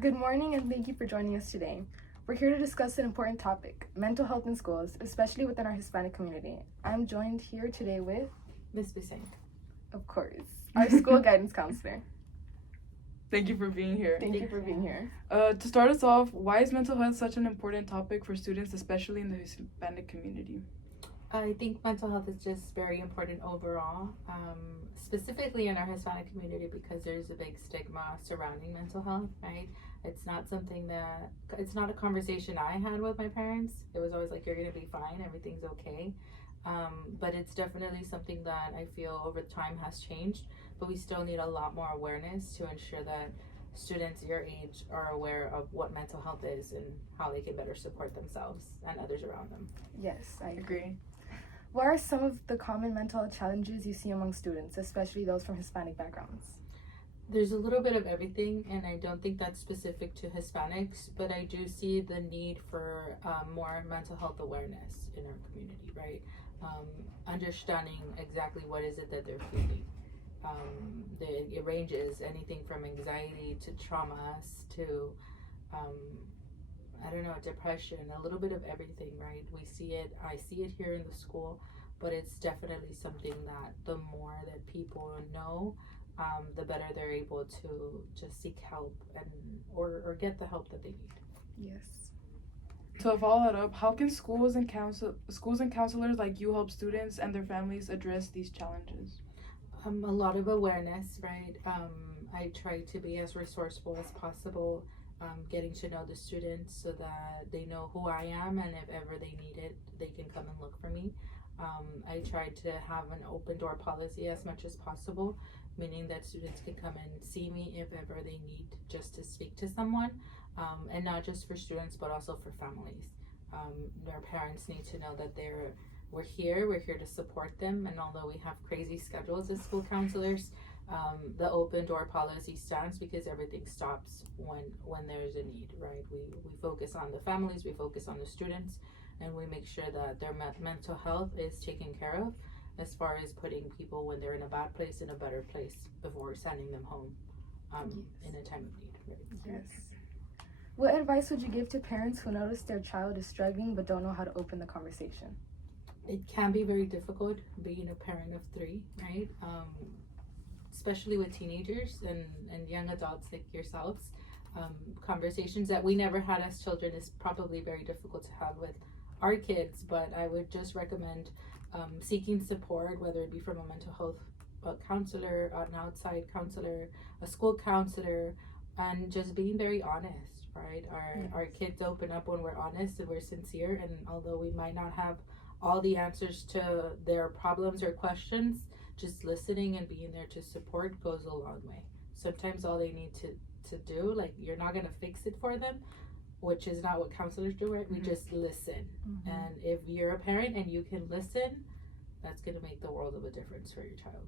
Good morning and thank you for joining us today. We're here to discuss an important topic, mental health in schools, especially within our Hispanic community. I'm joined here today with, Ms. Briseño. of course, our school guidance counselor. Thank you for being here. Thank you for being here. To start us off, why is mental health such an important topic for students, especially in the Hispanic community? I think mental health is just very important overall, specifically in our Hispanic community because there's a big stigma surrounding mental health, right? It's not a conversation I had with my parents. It was always like, you're going to be fine, everything's okay. But it's definitely something that I feel over time has changed, but we still need a lot more awareness to ensure that students your age are aware of what mental health is and how they can better support themselves and others around them. Yes, I agree. What are some of the common mental health challenges you see among students, especially those from Hispanic backgrounds? There's a little bit of everything, and I don't think that's specific to Hispanics, but I do see the need for more mental health awareness in our community, right? Understanding exactly what is it that they're feeling. It ranges anything from anxiety to traumas to depression, a little bit of everything, right? I see it here in the school, but it's definitely something that the more that people know, the better they're able to just seek help or get the help that they need. Yes. To follow that up, how can schools and counselors like you help students and their families address these challenges? A lot of awareness, right? I try to be as resourceful as possible, getting to know the students so that they know who I am, and if ever they need it, they can come and look for me. I try to have an open door policy as much as possible, meaning that students can come and see me if ever they need just to speak to someone, and not just for students but also for families. Their parents need to know that we're here to support them, and although we have crazy schedules as school counselors, the open door policy stands because everything stops when there's a need, right? We focus on the families, we focus on the students, and we make sure that their mental health is taken care of as far as putting people when they're in a bad place in a better place before sending them home in a time of need, right? Yes. What advice would you give to parents who notice their child is struggling but don't know how to open the conversation? It can be very difficult being a parent of three, right? Especially with teenagers and young adults like yourselves. Conversations that we never had as children is probably very difficult to have with our kids, but I would just recommend seeking support, whether it be from a mental health counselor, an outside counselor, a school counselor, and just being very honest, right? Our kids open up when we're honest and we're sincere, and although we might not have all the answers to their problems or questions, just listening and being there to support goes a long way. Sometimes all they need to do, like, you're not going to fix it for them, which is not what counselors do, right? We just listen. And if you're a parent and you can listen, that's going to make the world of a difference for your child.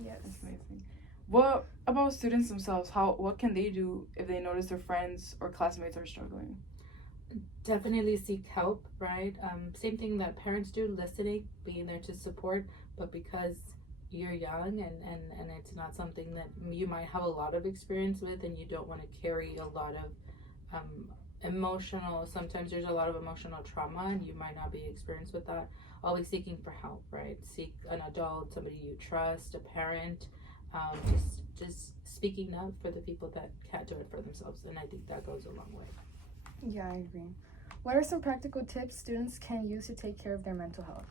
Yes. That's amazing. What about students themselves? What can they do if they notice their friends or classmates are struggling? Definitely seek help, right? Same thing that parents do, listening, being there to support, but because you're young and it's not something that you might have a lot of experience with, and you don't want to carry a lot of sometimes there's a lot of emotional trauma and you might not be experienced with that, always seeking for help, right? Seek an adult, somebody you trust, a parent, just speaking up for the people that can't do it for themselves, and I think that goes a long way. Yeah, I agree. What are some practical tips students can use to take care of their mental health?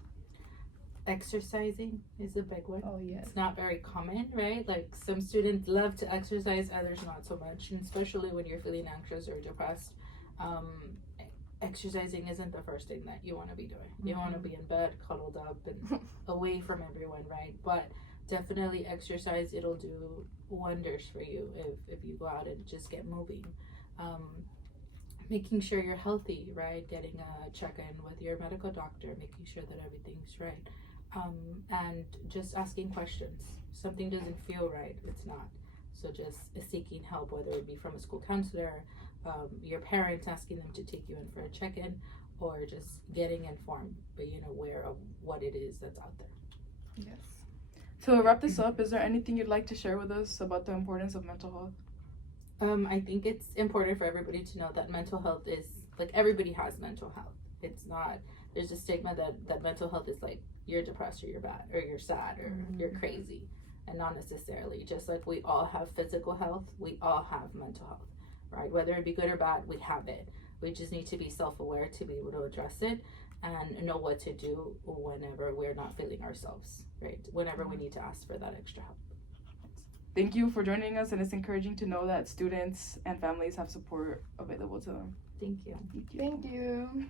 Exercising is a big one. Oh, yes. It's not very common, right? Like, some students love to exercise, others not so much, and especially when you're feeling anxious or depressed, exercising isn't the first thing that you want to be doing. You want to be in bed cuddled up and away from everyone, right? But definitely exercise. It'll do wonders for you if you go out and just get moving. Making sure you're healthy, right? Getting a check-in with your medical doctor, making sure that everything's right, and just asking questions. Something doesn't feel right, it's not. So just seeking help, whether it be from a school counselor, your parents asking them to take you in for a check-in, or just getting informed, being aware of what it is that's out there. Yes. To wrap this up, is there anything you'd like to share with us about the importance of mental health? I think it's important for everybody to know that mental health is like everybody has mental health. It's not, there's a stigma that mental health is like you're depressed or you're bad or you're sad or you're crazy, and not necessarily. Just like we all have physical health, we all have mental health, right? Whether it be good or bad, we have it. We just need to be self-aware to be able to address it and know what to do whenever we're not feeling ourselves, right? Whenever we need to ask for that extra help. Thank you for joining us, and it's encouraging to know that students and families have support available to them. Thank you. Thank you. Thank you.